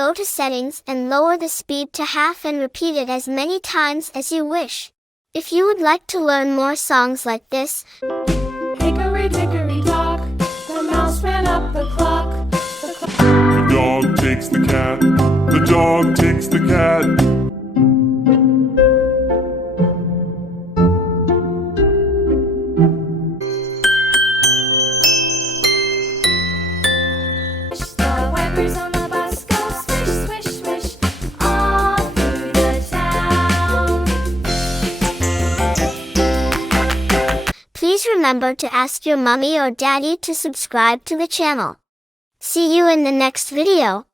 go to settings and lower the speed to half and repeat it as many times as you wish. If you would like to learn more songs like this, Hickory dickory dock, the mouse ran up the clock. The dog takes the cat, the dog takes the cat. The wipers on the bus go swish, swish, swish, all through the town. please remember to ask your mommy or daddy to subscribe to the channel. See you in the next video.